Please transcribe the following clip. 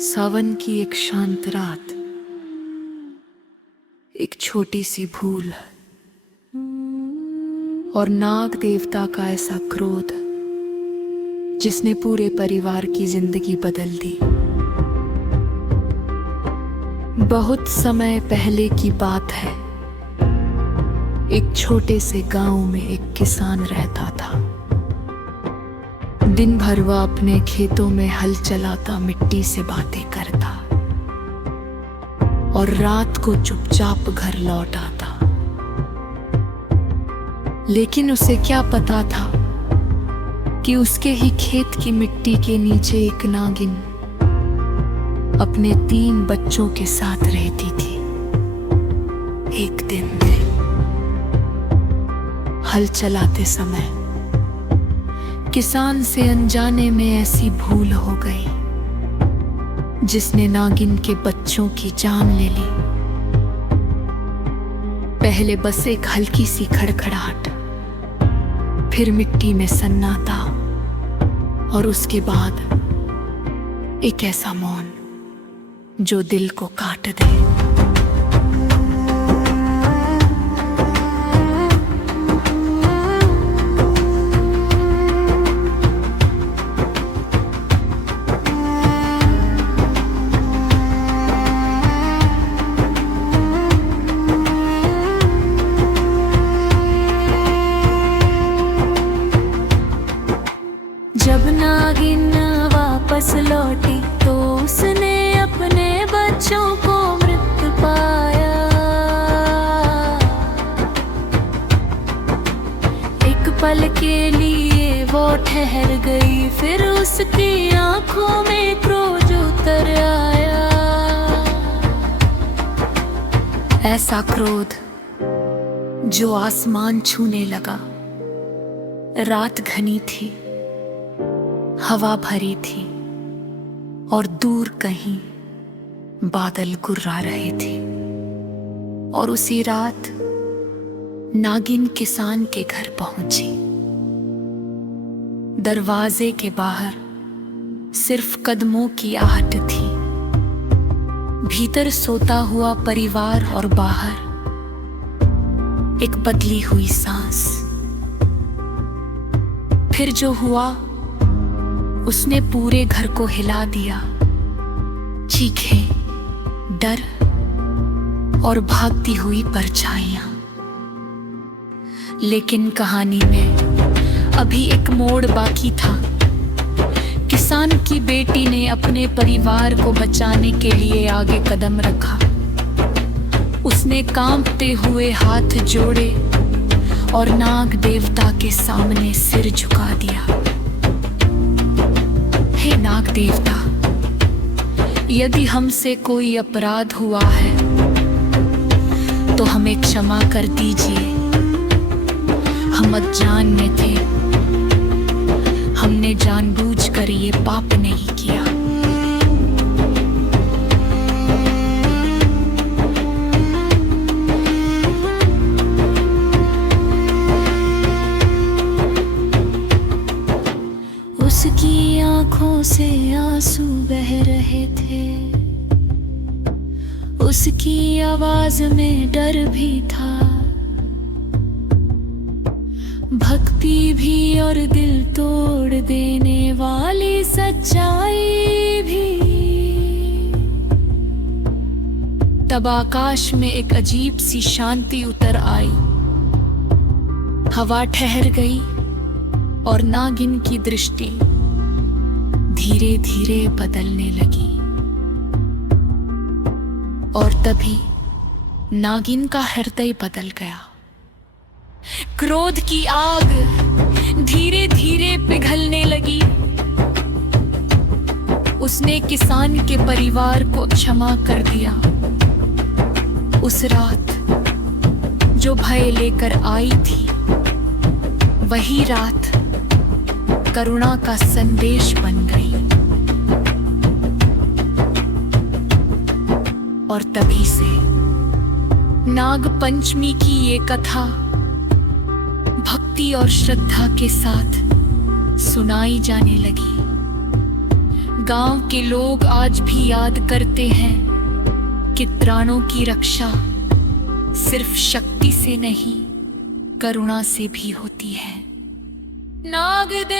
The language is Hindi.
सावन की एक शांत रात, एक छोटी सी भूल और नाग देवता का ऐसा क्रोध जिसने पूरे परिवार की जिंदगी बदल दी। बहुत समय पहले की बात है। एक छोटे से गांव में एक किसान रहता था। दिन भर वह अपने खेतों में हल चलाता, मिट्टी से बातें करता और रात को चुपचाप घर लौट आता। लेकिन उसे क्या पता था कि उसके ही खेत की मिट्टी के नीचे एक नागिन अपने 3 बच्चों के साथ रहती थी। एक दिन हल चलाते समय किसान से अनजाने में ऐसी भूल हो गई जिसने नागिन के बच्चों की जान ले ली। पहले बस एक हल्की सी खड़खड़ाहट, फिर मिट्टी में सन्नाटा और उसके बाद एक ऐसा मौन जो दिल को काट दे। जब नागिन वापस लौटी तो उसने अपने बच्चों को मृत पाया। एक पल के लिए वो ठहर गई, फिर उसकी आंखों में क्रोध उतर आया। ऐसा क्रोध जो आसमान छूने लगा। रात घनी थी, हवा भरी थी और दूर कहीं बादल गुर्रा रहे थे। और उसी रात नागिन किसान के घर पहुंची। दरवाजे के बाहर सिर्फ कदमों की आहट थी। भीतर सोता हुआ परिवार और बाहर एक बदली हुई सांस। फिर जो हुआ उसने पूरे घर को हिला दिया। चीखें, डर और भागती हुई परछाइयां। लेकिन कहानी में अभी एक मोड़ बाकी था। किसान की बेटी ने अपने परिवार को बचाने के लिए आगे कदम रखा। उसने कांपते हुए हाथ जोड़े और नाग देवता के सामने सिर झुका दिया। हे नाग देवता, यदि हमसे कोई अपराध हुआ है तो हमें क्षमा कर दीजिए। हम अनजान में थे, हमने जानबूझकर ये पाप नहीं किया। उसकी आंखों से आंसू बह रहे थे। उसकी आवाज में डर भी था, भक्ति भी और दिल तोड़ देने वाली सच्चाई भी। तब आकाश में एक अजीब सी शांति उतर आई। हवा ठहर गई और नागिन की दृष्टि धीरे धीरे बदलने लगी। और तभी नागिन का हृदय बदल गया। क्रोध की आग धीरे धीरे पिघलने लगी। उसने किसान के परिवार को क्षमा कर दिया। उस रात जो भय लेकर आई थी, वही रात करुणा का संदेश बन गई। और तभी से नाग पंचमी की ये कथा भक्ति और श्रद्धा के साथ सुनाई जाने लगी। गांव के लोग आज भी याद करते हैं कि प्राणों की रक्षा सिर्फ शक्ति से नहीं, करुणा से भी होती है। नाग दे